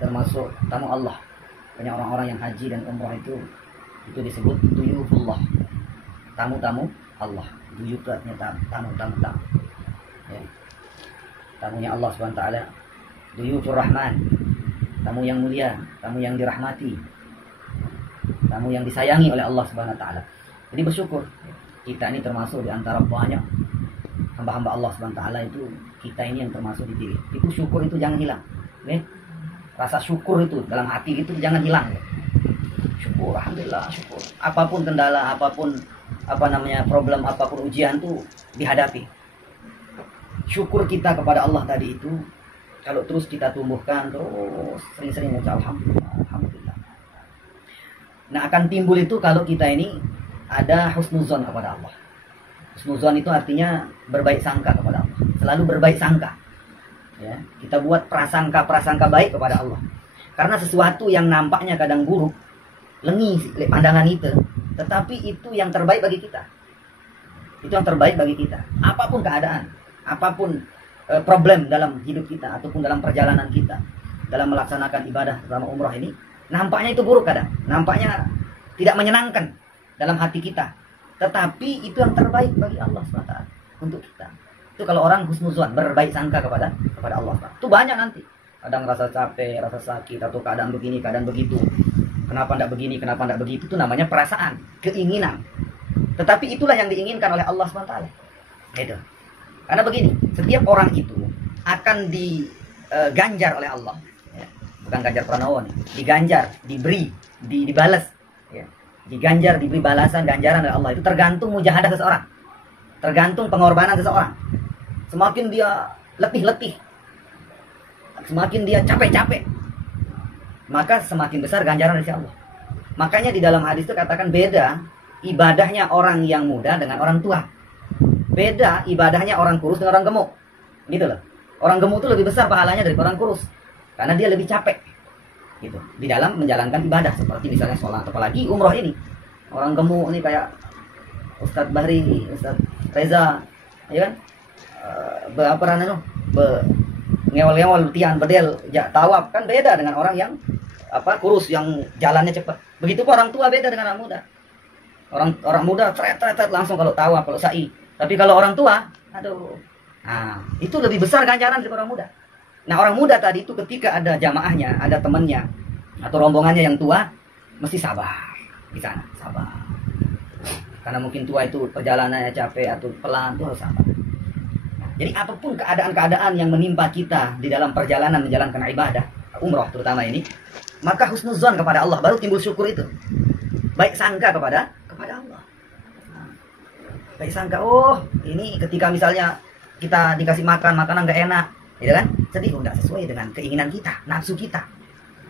termasuk tamu Allah. Banyak orang-orang yang haji dan umrah itu disebut duyufullah, tamu-tamu Allah. Duyuf artinya tamu-tamu. Ya. Tamunya Allah SWT, duyufur rahman, tamu yang mulia, tamu yang dirahmati, tamu yang disayangi oleh Allah SWT. Jadi bersyukur, kita ini termasuk di antara banyak hamba-hamba Allah SWT itu, kita ini yang termasuk dipilih. Itu syukur itu jangan hilang. Ya. Rasa syukur itu dalam hati itu jangan hilang. Ya. Syukur, alhamdulillah, syukur. Apapun kendala, apapun problem, apapun ujian tuh dihadapi. Syukur kita kepada Allah tadi itu kalau terus kita tumbuhkan, terus sering-sering mengucap alhamdulillah, alhamdulillah. Nah, akan timbul itu kalau kita ini ada husnuzon kepada Allah. Husnuzon itu artinya berbaik sangka kepada Allah. Selalu berbaik sangka. Ya, kita buat prasangka baik kepada Allah. Karena sesuatu yang nampaknya kadang buruk, lengi pandangan itu, tetapi itu yang terbaik bagi kita. Itu yang terbaik bagi kita. Apapun keadaan, apapun problem dalam hidup kita ataupun dalam perjalanan kita dalam melaksanakan ibadah selama umrah ini, nampaknya itu buruk kadang, nampaknya tidak menyenangkan dalam hati kita, tetapi itu yang terbaik bagi Allah SWT untuk kita. Itu kalau orang husnuzon, berbaik sangka kepada Allah SWT. Itu banyak nanti. Kadang rasa capek, rasa sakit, atau keadaan begini, keadaan begitu. Kenapa tidak begini, kenapa tidak begitu? Itu namanya perasaan, keinginan. Tetapi itulah yang diinginkan oleh Allah SWT. Gitu. Karena begini, setiap orang itu akan diganjar oleh Allah. Ya. Bukan ganjar Pranowo nih. Diganjar, diberi, dibalas. Ya. Diganjar, diberi balasan, ganjaran oleh Allah. Itu tergantung mujahadah seseorang. Tergantung pengorbanan seseorang. Semakin dia letih-letih, semakin dia capek-capek, maka semakin besar ganjaran dari Allah. Makanya di dalam hadis itu katakan beda ibadahnya orang yang muda dengan orang tua. Beda ibadahnya orang kurus dengan orang gemuk. Gitu loh. Orang gemuk itu lebih besar pahalanya dari orang kurus. Karena dia lebih capek. Gitu. Di dalam menjalankan ibadah. Seperti misalnya sholat. Apalagi umroh ini. Orang gemuk ini kayak Ustadz Bahri, Ustadz Reza. Ya kan? Ngewel-ngewel, tian, bedel, tawaf. Kan beda dengan orang yang kurus, yang jalannya cepat. Begitu pun orang tua beda dengan orang muda. Orang muda tret langsung kalau tawaf, kalau sa'i. Tapi kalau orang tua, aduh. Nah, itu lebih besar ganjaran dari orang muda. Nah, orang muda tadi itu ketika ada jamaahnya, ada temannya atau rombongannya yang tua, mesti sabar di sana, sabar. Karena mungkin tua itu perjalanannya capek atau pelan, itu harus sabar. Jadi apapun keadaan-keadaan yang menimpa kita di dalam perjalanan menjalankan ibadah, umroh terutama ini, maka husnuzon kepada Allah, baru timbul syukur itu. Baik sangka kepada Allah. Baik sangka, oh ini ketika misalnya kita dikasih makanan nggak enak, gitu kan? Sedih, nggak sesuai dengan keinginan kita, nafsu kita.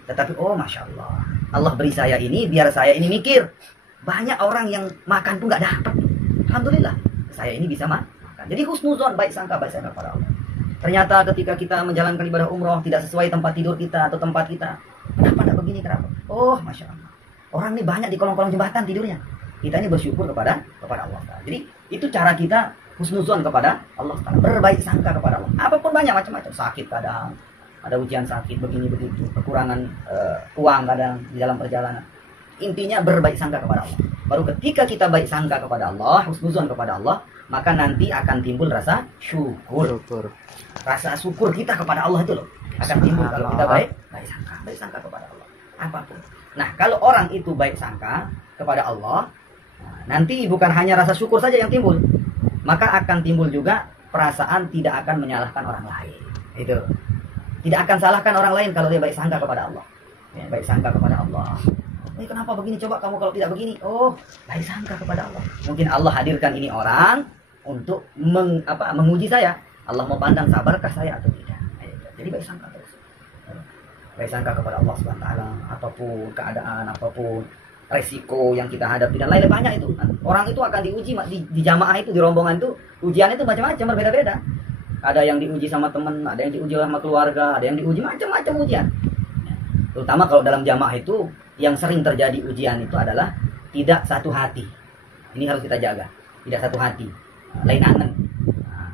Tetapi oh masya Allah, Allah beri saya ini biar saya ini mikir. Banyak orang yang makan tuh nggak dapat. Alhamdulillah, saya ini bisa makan. Jadi husnuzon, baik sangka kepada Allah. Ternyata ketika kita menjalankan ibadah umroh tidak sesuai tempat tidur kita atau tempat kita, kenapa tidak begini, kenapa? Oh masya Allah, orang ini banyak di kolong-kolong jembatan tidurnya. Kita ini bersyukur kepada Allah. Jadi itu cara kita husnuzon kepada Allah. Berbaik sangka kepada Allah. Apapun banyak macam-macam, sakit kadang, ada ujian sakit begini begitu, kekurangan uang kadang di dalam perjalanan. Intinya berbaik sangka kepada Allah. Baru ketika kita baik sangka kepada Allah, husnuzon kepada Allah, maka nanti akan timbul rasa syukur. Rasa syukur kita kepada Allah itu loh akan timbul kalau kita baik sangka kepada Allah. Apapun. Nah, kalau orang itu baik sangka kepada Allah, nanti bukan hanya rasa syukur saja yang timbul, maka akan timbul juga perasaan tidak akan menyalahkan orang lain. Itu. Tidak akan salahkan orang lain kalau dia baik sangka kepada Allah. Ya, baik sangka kepada Allah. Ini kenapa begini? Coba kamu kalau tidak begini. Oh, baik sangka kepada Allah. Mungkin Allah hadirkan ini orang untuk menguji saya. Allah mau pandang sabarkah saya atau tidak. Jadi baik sangka terus. Baik sangka kepada Allah SWT. Apapun keadaan, apapun resiko yang kita hadapi dan lain-lain banyak itu. Orang itu akan diuji di jamaah itu, di rombongan itu. Ujian itu macam-macam, berbeda-beda. Ada yang diuji sama teman, ada yang diuji sama keluarga, ada yang diuji macam-macam ujian. Terutama kalau dalam jamaah itu yang sering terjadi ujian itu adalah tidak satu hati. Ini harus kita jaga. Tidak satu hati. Lain angan.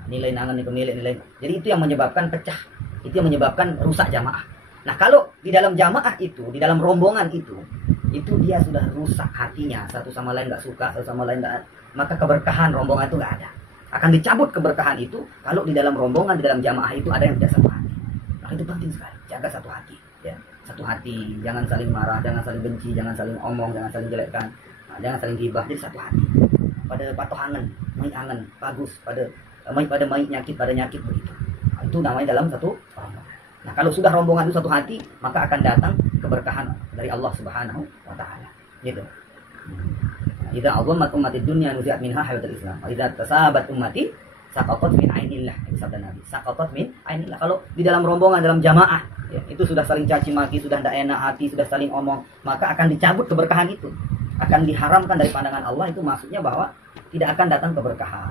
Ini lain angan, ini kemilik, ini lain. Jadi itu yang menyebabkan pecah. Itu yang menyebabkan rusak jamaah. Nah, kalau di dalam jamaah itu, di dalam rombongan itu dia sudah rusak hatinya, satu sama lain nggak suka, satu sama lain nggak, maka keberkahan rombongan itu nggak ada. Akan dicabut keberkahan itu kalau di dalam rombongan, di dalam jamaah itu ada yang tidak satu hati. Nah, itu penting sekali, jaga satu hati, ya. Satu hati, jangan saling marah, jangan saling benci, jangan saling omong, jangan saling jelekkan, nah, jangan saling gibah, jadi satu hati. Pada patohangan, mai angan, bagus, pada mai nyakit, pada nyakit begitu. Nah, itu namanya dalam satu rombongan. Nah, kalau sudah rombongan itu satu hati, maka akan datang keberkahan dari Allah Subhanahu wa taala. Gitu. Idza azamat ummati dunya nuzi'at minha hayatul Islam. Wa idza tasabat ummati saqatat min ainillah. Itu sabda Nabi. Saqatat min ainillah. Kalau di dalam rombongan, dalam jamaah, ya, itu sudah saling caci maki, sudah tidak enak hati, sudah saling omong, maka akan dicabut keberkahan itu. Akan diharamkan dari pandangan Allah, itu maksudnya bahwa tidak akan datang keberkahan.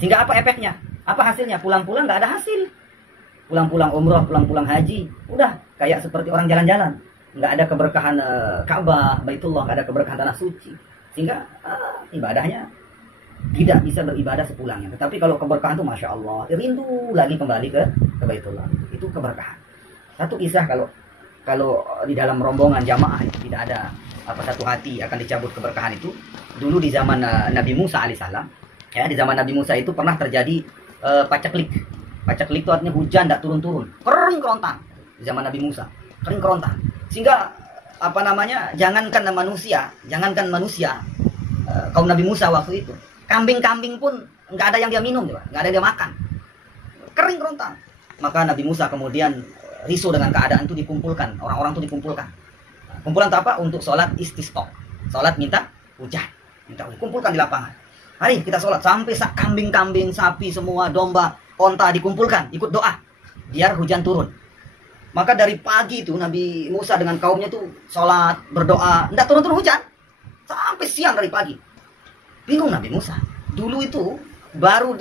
Sehingga apa efeknya? Apa hasilnya? Pulang-pulang nggak ada hasil. Pulang-pulang umroh, pulang-pulang haji, udah kayak seperti orang jalan-jalan, nggak ada keberkahan Ka'bah, Baitullah, nggak ada keberkahan tanah suci, sehingga ibadahnya tidak bisa beribadah sepulangnya. Tetapi kalau keberkahan itu masya Allah, rindu lagi kembali ke Baitullah, itu keberkahan. Satu kisah, kalau di dalam rombongan jamaah itu tidak ada satu hati, akan dicabut keberkahan itu. Dulu di zaman Nabi Musa alaihissalam, ya, di zaman Nabi Musa itu pernah terjadi paceklik. Paceklik itu artinya hujan tidak turun-turun, kering kerontang di zaman Nabi Musa, kering kerontang. Sehingga jangankan manusia, kaum Nabi Musa waktu itu, kambing-kambing pun nggak ada yang dia minum, nggak ada yang dia makan, kering kerontang. Maka Nabi Musa kemudian risau dengan keadaan itu, dikumpulkan, orang-orang itu dikumpulkan. Kumpulan itu apa? Untuk sholat istisqa, sholat minta hujan, kumpulkan di lapangan. Mari kita sholat sampai kambing-kambing, sapi semua, domba, onta dikumpulkan, ikut doa biar hujan turun. Maka dari pagi itu Nabi Musa dengan kaumnya tuh sholat, berdoa, tidak turun-turun hujan sampai siang dari pagi. Bingung Nabi Musa. Dulu itu baru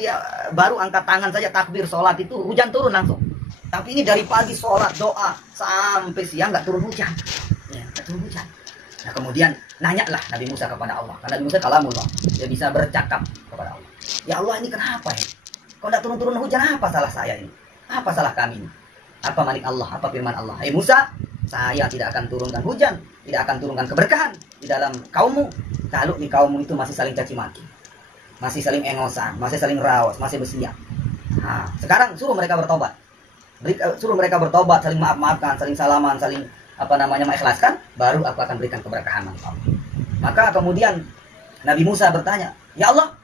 angkat tangan saja takbir sholat itu hujan turun langsung. Tapi ini dari pagi sholat, doa sampai siang nggak turun hujan. Ya, nggak turun hujan. Nah, kemudian nanyalah Nabi Musa kepada Allah. Karena Nabi Musa kalamullah, dia bisa bercakap kepada Allah. Ya Allah, ini kenapa ya? Kalau tidak turun-turun hujan, apa salah saya ini? Apa salah kami ini? Apa manik Allah? Apa firman Allah? Hai Musa, saya tidak akan turunkan hujan, tidak akan turunkan keberkahan di dalam kaummu kalau di kaummu itu masih saling caci maki, masih saling engosan, masih saling rawas, masih bersiap. Nah, sekarang suruh mereka bertobat. Suruh mereka bertobat, saling maaf-maafkan, saling salaman, saling mengikhlaskan, baru aku akan berikan keberkahan manik Allah. Maka kemudian Nabi Musa bertanya, ya Allah,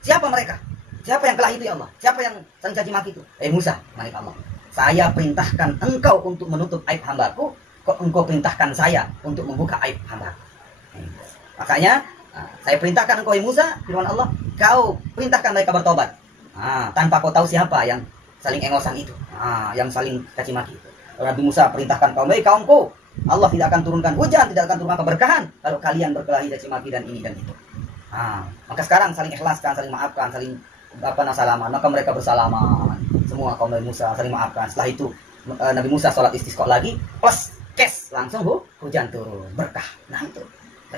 siapa mereka? Siapa yang kelah itu ya Allah? Siapa yang saling caci maki itu? Musa, manik Allah, saya perintahkan engkau untuk menutup aib hambaku, kok engkau perintahkan saya untuk membuka aib hambaku. Makanya saya perintahkan engkau Musa, firman Allah, kau perintahkan mereka bertobat. Tanpa kau tahu siapa yang saling engosan itu, yang saling caci maki itu. Nabi Musa perintahkan kaumku, Allah tidak akan turunkan hujan, tidak akan turunkan keberkahan kalau kalian berkelahi caci maki dan ini dan itu. Maka sekarang saling ikhlaskan, saling maafkan, saling salaman. Maka mereka bersalaman, semua kaum Nabi Musa saling maafkan. Setelah itu Nabi Musa sholat istisqa lagi, plus kes langsung hujan turun, berkah. Nah itu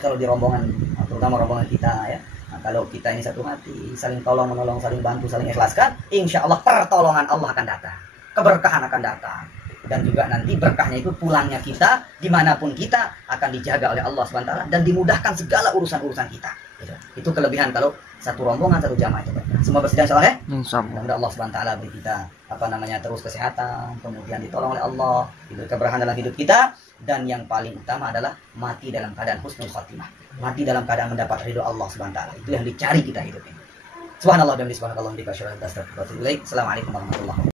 kalau di rombongan, terutama rombongan kita ya. Nah, kalau kita ini satu hati, saling tolong menolong, saling bantu, saling ikhlaskan, insya Allah pertolongan Allah akan datang, keberkahan akan datang. Dan juga nanti berkahnya itu pulangnya kita, dimanapun kita akan dijaga oleh Allah SWT dan dimudahkan segala urusan-urusan kita. Itu kelebihan kalau satu rombongan, satu jamaah itu. Semua bersidang insyaallah ya. Mudah-mudahan Allah SWT beri kita terus kesehatan, kemudian ditolong oleh Allah, diberi keberkahan dalam hidup kita, dan yang paling utama adalah mati dalam keadaan husnul khatimah, mati dalam keadaan mendapat ridho Allah SWT. Itu yang dicari kita hidup ini. Subhanallah dan subhanallah. Assalamualaikum warahmatullahi wabarakatuh.